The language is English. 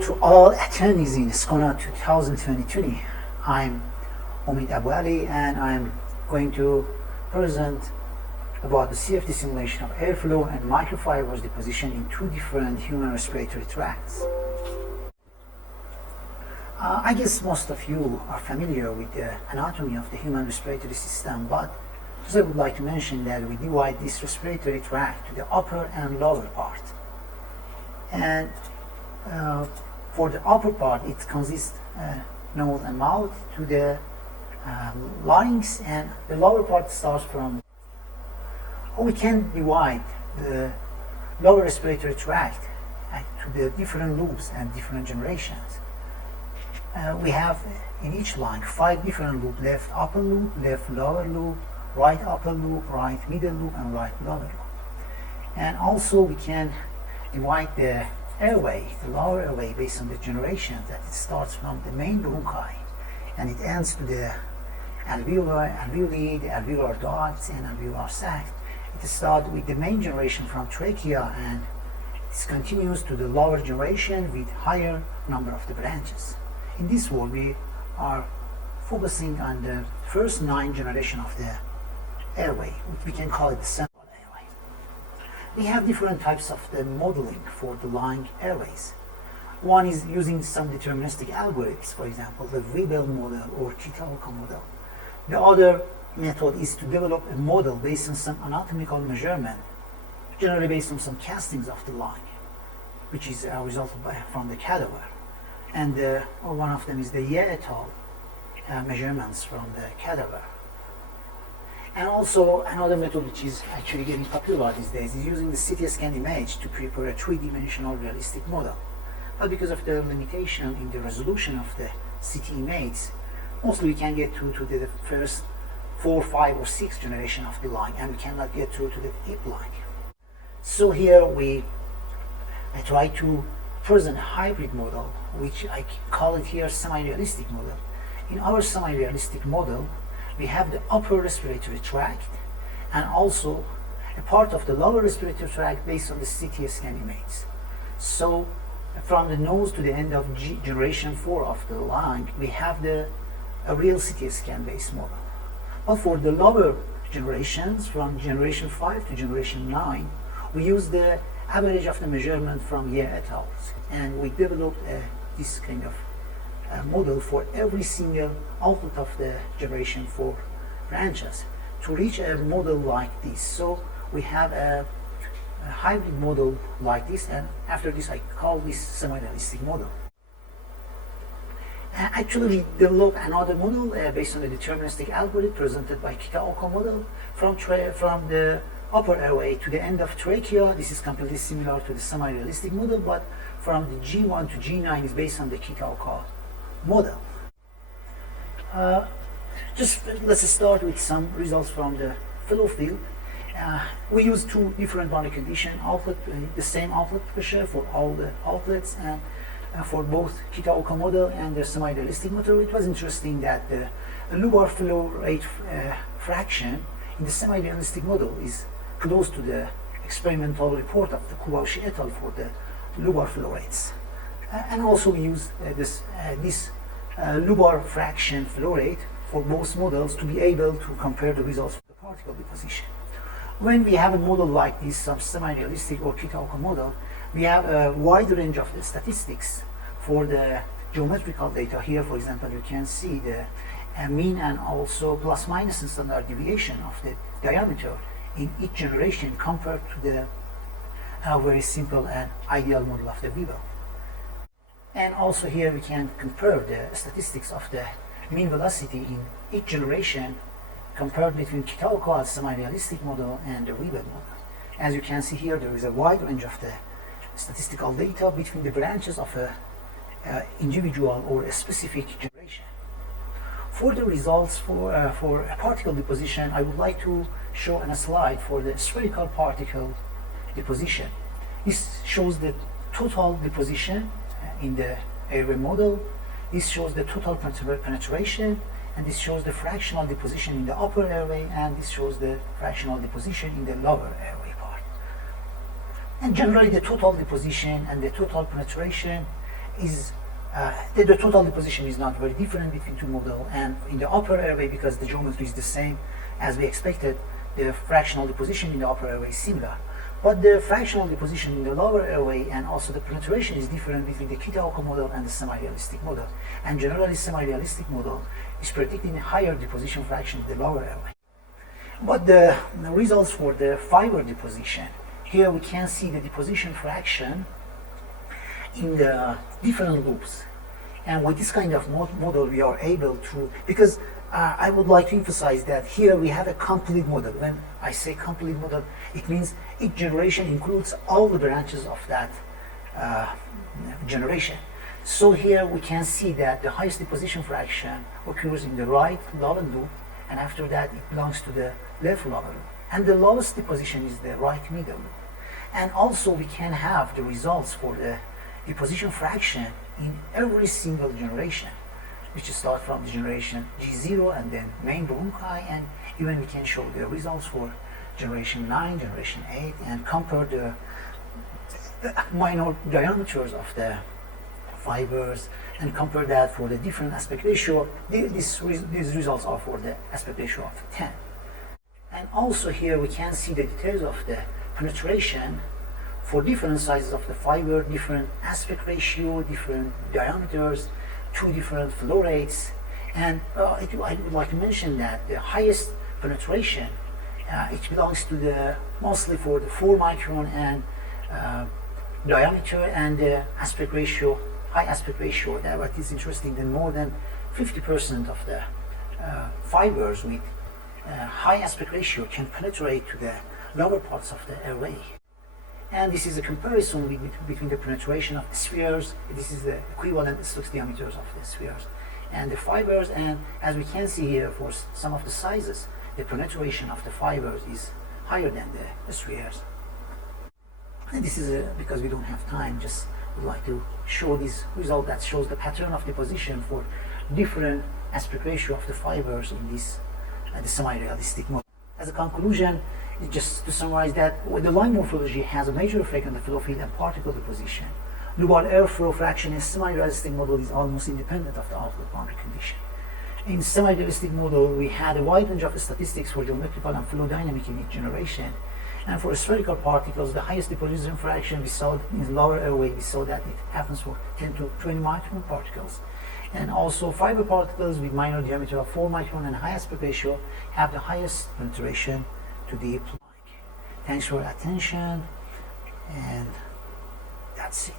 to all attendees in SCONA 2020. I'm Omid Abouali and I'm going to present about the CFD simulation of airflow and microfibers deposition in two different human respiratory tracts. I guess most of you are familiar with the anatomy of the human respiratory system, but just I would like to mention that we divide this respiratory tract to the upper and lower part. And for the upper part, it consists nose and mouth to the larynx, and the lower part starts from. We can divide the lower respiratory tract to the different loops and different generations. We have in each lung 5 different loops: left upper loop, left lower loop, right upper loop, right middle loop, and right lower loop. And also we can divide the airway, the lower airway, based on the generation that it starts from the main bronchi and it ends to the alveoli, the alveolar ducts and alveolar sac. It starts with the main generation from trachea and it continues to the lower generation with higher number of the branches. In this work we are focusing on the first 9 generation of the airway, which we can call it the central airway. We have different types of the modeling for the lung airways. One is using some deterministic algorithms, for example, the Weibel model or Kita-Oka model. The other method is to develop a model based on some anatomical measurement, generally based on some castings of the lung, which is a result from the cadaver. And one of them is the Ye et al. Measurements from the cadaver. And also another method which is actually getting popular these days is using the CT scan image to prepare a 3-dimensional realistic model. But because of the limitation in the resolution of the CT image, mostly we can get through to the first 4, 5, or 6 generation of the line, and we cannot get through to the deep line. So here I try to present a hybrid model, which I call it here semi-realistic model. In our semi-realistic model, we have the upper respiratory tract and also a part of the lower respiratory tract based on the CT scan image. So from the nose to the end of generation 4 of the lung, we have a real CT scan based model. But for the lower generations, from generation 5 to generation 9, we use the average of the measurement from Ye et al. And we developed this kind of model for every single output of the generation 4 branches to reach a model like this. So we have a hybrid model like this, and after this I call this semi-realistic model. Actually, we developed another model based on the deterministic algorithm presented by Kita-Oka model from the upper airway to the end of trachea. This is completely similar to the semi-realistic model, but from the G1 to G9 is based on the Kita-Oka model. Let's start with some results from the flow field. We use 2 different boundary condition outlet, the same outlet pressure for all the outlets, and for both Kita-Oka model and the semi-realistic model. It was interesting that the lobar flow rate fraction in the semi-realistic model is close to the experimental report of the Kubaushi et al. For the lobar flow rates. And also we use this lobar fraction flow rate for both models to be able to compare the results of the particle deposition. When we have a model like this, some semi-realistic or Kita-Oka model, we have a wide range of the statistics for the geometrical data. Here, for example, you can see the mean and also plus minus standard deviation of the diameter in each generation compared to the very simple and ideal model of the Weibel. And also here we can compare the statistics of the mean velocity in each generation compared between Kita-Oka semi-realistic model and the Weibel model. As you can see here, there is a wide range of the statistical data between the branches of a individual or a specific generation. For the results for a particle deposition, I would like to show on a slide for the spherical particle deposition. This shows the total deposition in the airway model. This shows the total penetration, and this shows the fractional deposition in the upper airway, and this shows the fractional deposition in the lower airway part. And generally the total deposition and the total penetration is the total deposition is not very different between two models, and in the upper airway, because the geometry is the same as we expected, the fractional deposition in the upper airway is similar. But the fractional deposition in the lower airway and also the penetration is different between the Kitao model and the semi-realistic model. And generally, semi-realistic model is predicting a higher deposition fraction in the lower airway. But the results for the fiber deposition, here we can see the deposition fraction in the different loops. And with this kind of model, we are able to, because I would like to emphasize that here we have a complete model. When I say complete model, it means each generation includes all the branches of that generation. So here we can see that the highest deposition fraction occurs in the right lower loop, and after that it belongs to the left lower loop. And the lowest deposition is the right middle loop. And also we can have the results for the deposition fraction in every single generation, which start from the generation G0 and then main bronchi, and even we can show the results for generation 9, generation 8, and compare the minor diameters of the fibers and compare that for the different aspect ratio. These results are for the aspect ratio of 10. And also here we can see the details of the penetration for different sizes of the fiber, different aspect ratio, different diameters, two different flow rates. And I would like to mention that the highest penetration, it belongs to the mostly for the 4 micron and diameter, and the aspect ratio, high aspect ratio. That what is interesting, that more than 50% of the fibers with high aspect ratio can penetrate to the lower parts of the airway. And this is a comparison between the penetration of the spheres. This is the equivalent slux diameters of the spheres and the fibers. And as we can see here, for some of the sizes, the penetration of the fibers is higher than the spheres. And this is because we don't have time, just would like to show this result that shows the pattern of deposition for different aspect ratio of the fibers in this the semi-realistic model. As a conclusion, just to summarize that the line morphology has a major effect on the flow field and particle deposition. Loop airflow fraction in semi-realistic model is almost independent of the outlet boundary condition. In semi-realistic model, we had a wide range of statistics for geometrical and flow dynamic in each generation. And for spherical particles, the highest deposition fraction we saw in lower airway, we saw that it happens for 10 to 20 micron particles. And also fiber particles with minor diameter of 4 micron and high aspect ratio have the highest penetration to deep like. Thanks for your attention, and that's it.